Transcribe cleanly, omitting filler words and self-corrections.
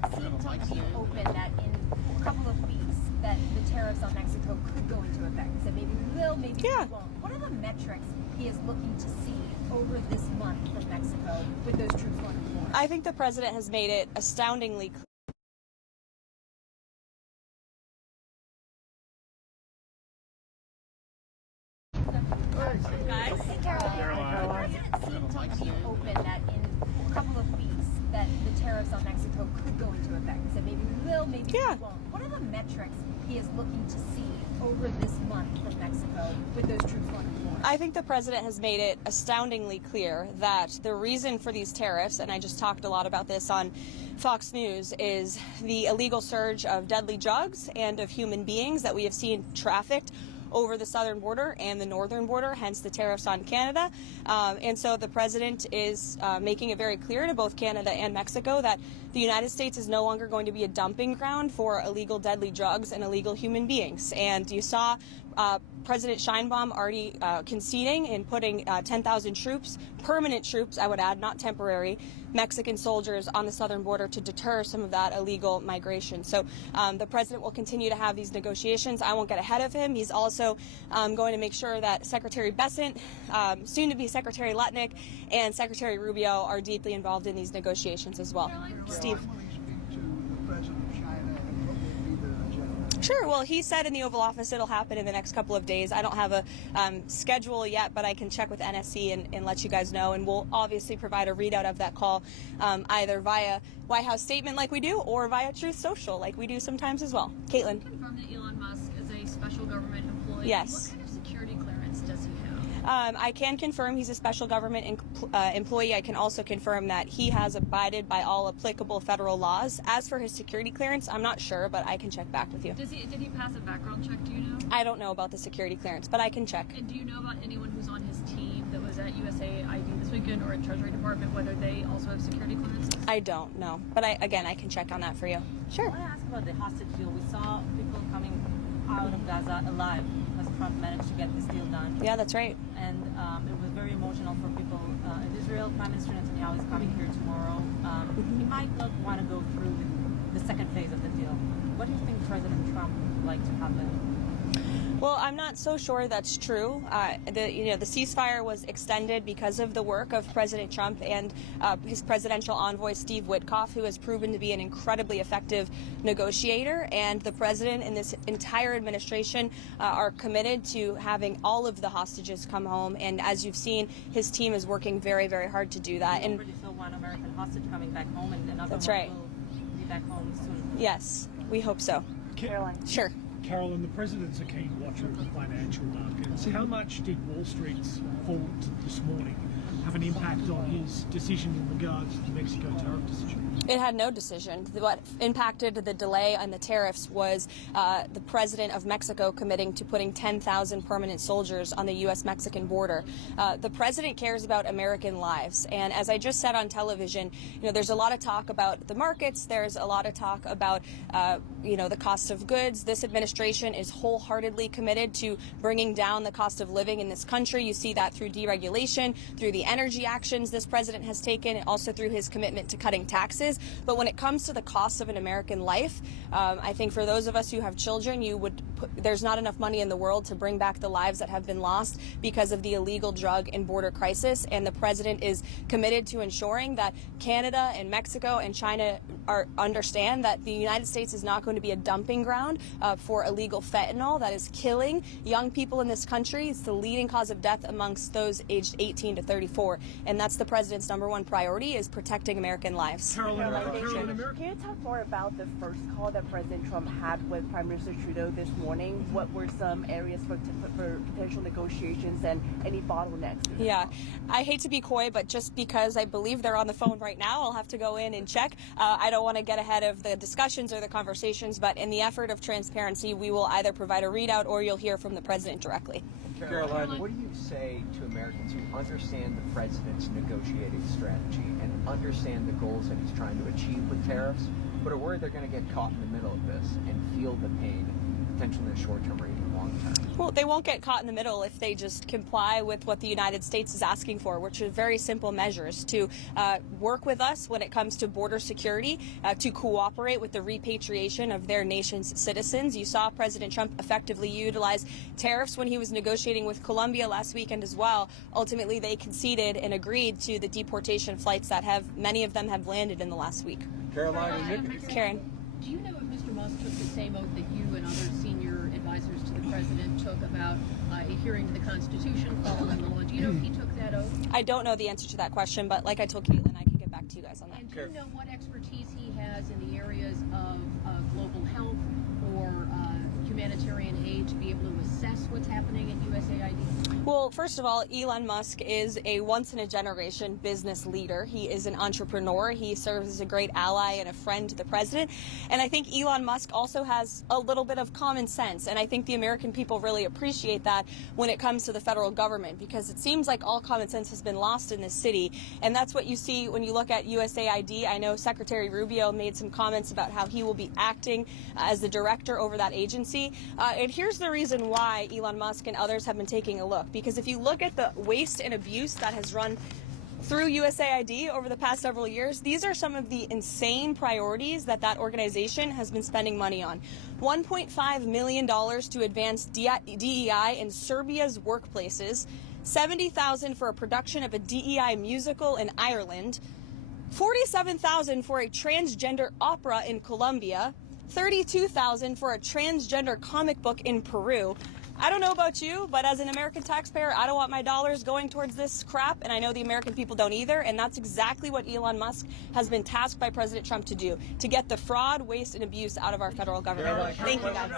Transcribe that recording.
president seemed to be open that in a couple of weeks that the tariffs on Mexico could go into effect. He said maybe we will, maybe we won't. What are the metrics he is looking to see over this month from Mexico with those troops going to the border? I think the president has made it astoundingly clear. Guys, Caroline. The president seemed to be open that in a couple of weeks that the tariffs on Mexico could go into effect. He said maybe we will, maybe we won't. What are the metrics he is looking to see over this month from Mexico with those troops going to the border? I think the president has made it astoundingly clear that the reason for these tariffs, and I just talked a lot about this on Fox News, is the illegal surge of deadly drugs and of human beings that we have seen trafficked over the southern border and the northern border, hence the tariffs on Canada. And so the president is making it very clear to both Canada and Mexico that the United States is no longer going to be a dumping ground for illegal deadly drugs and illegal human beings. And you saw President Sheinbaum already conceding in putting 10,000 troops, permanent troops, I would add, not temporary, Mexican soldiers on the southern border to deter some of that illegal migration. So the president will continue to have these negotiations. I won't get ahead of him. He's also going to make sure that Secretary Bessent, soon to be Secretary Lutnick, and Secretary Rubio are deeply involved in these negotiations as well. Steve. Sure. Well, he said in the Oval Office it'll happen in the next couple of days. I don't have a schedule yet, but I can check with NSC and let you guys know. And we'll obviously provide a readout of that call either via White House statement like we do or via Truth Social like we do sometimes as well. Caitlin. Can you confirm that Elon Musk is a special government employee? Yes. What kind of security clearance does he have? I can confirm he's a special government employee. I can also confirm that he has abided by all applicable federal laws. As for his security clearance, I'm not sure, but I can check back with you. Did he pass a background check, do you know? I don't know about the security clearance, but I can check. And do you know about anyone who's on his team that was at USAID this weekend or at Treasury Department, whether they also have security clearances? I don't know, but I can check on that for you. Sure. I want to ask about the hostage deal. We saw people coming out of Gaza alive as Trump managed to get this deal done. Yeah, that's right. And it was very emotional for people in Israel. Prime Minister Netanyahu is coming here tomorrow. He might not want to go through with the second phase of the deal. What do you think President Trump would like to happen? Well, I'm not so sure that's true. The ceasefire was extended because of the work of President Trump and his presidential envoy, Steve Witkoff, who has proven to be an incredibly effective negotiator. And the president and this entire administration are committed to having all of the hostages come home. And as you've seen, his team is working very, very hard to do that. We already saw one American hostage coming back home, and another that's one right. will be back home soon. Yes, we hope so. Caroline. Sure. Carolyn, the president's a keen watcher of the financial markets. How much did Wall Street's fall this morning have an impact on his decision in regards to the Mexico tariff decision? It had no decision. What impacted the delay on the tariffs was the president of Mexico committing to putting 10,000 permanent soldiers on the U.S.-Mexican border. The president cares about American lives. And as I just said on television, there's a lot of talk about the markets. There's a lot of talk about, the cost of goods. This administration is wholeheartedly committed to bringing down the cost of living in this country. You see that through deregulation, through the energy actions this president has taken, and also through his commitment to cutting taxes. But when it comes to the cost of an American life, I think for those of us who have children, there's not enough money in the world to bring back the lives that have been lost because of the illegal drug and border crisis. And the president is committed to ensuring that Canada and Mexico and China understand that the United States is not going to be a dumping ground for illegal fentanyl that is killing young people in this country. It's the leading cause of death amongst those aged 18 to 34. And that's the president's number one priority, is protecting American lives. Can you talk more about the first call that President Trump had with Prime Minister Trudeau this morning? What were some areas for potential negotiations and any bottlenecks? Yeah, I hate to be coy, but just because I believe they're on the phone right now, I'll have to go in and check. I don't want to get ahead of the discussions or the conversations, but in the effort of transparency, we will either provide a readout or you'll hear from the president directly. Caroline, what do you say to Americans who understand the president's negotiating strategy and understand the goals that he's trying to achieve with tariffs, but are worried they're going to get caught in the middle of this and feel the pain potentially in the short term or even long term? Well, they won't get caught in the middle if they just comply with what the United States is asking for, which are very simple measures to work with us when it comes to border security, to cooperate with the repatriation of their nation's citizens. You saw President Trump effectively utilize tariffs when he was negotiating with Colombia last weekend as well. Ultimately, they conceded and agreed to the deportation flights that many of them have landed in the last week. Karen. Do you know if Mr. Musk took the same oath that you and other senior advisors to the president took about adhering to the Constitution, following the law? Do you know if he took that oath? I don't know the answer to that question, but like I told Caitlin, I can get back to you guys on that. And do you know what expertise he has in the areas of global health or humanitarian aid to be able to assess what's happening at USAID? Well, first of all, Elon Musk is a once-in-a-generation business leader. He is an entrepreneur. He serves as a great ally and a friend to the president. And I think Elon Musk also has a little bit of common sense. And I think the American people really appreciate that when it comes to the federal government, because it seems like all common sense has been lost in this city. And that's what you see when you look at USAID. I know Secretary Rubio made some comments about how he will be acting as the director over that agency. And here's the reason why Elon Musk and others have been taking a look. Because if you look at the waste and abuse that has run through USAID over the past several years, these are some of the insane priorities that organization has been spending money on. $1.5 million to advance DEI in Serbia's workplaces, $70,000 for a production of a DEI musical in Ireland, $47,000 for a transgender opera in Colombia, $32,000 for a transgender comic book in Peru. I don't know about you, but as an American taxpayer, I don't want my dollars going towards this crap, and I know the American people don't either, and that's exactly what Elon Musk has been tasked by President Trump to do, to get the fraud, waste, and abuse out of our federal government. Thank you, guys.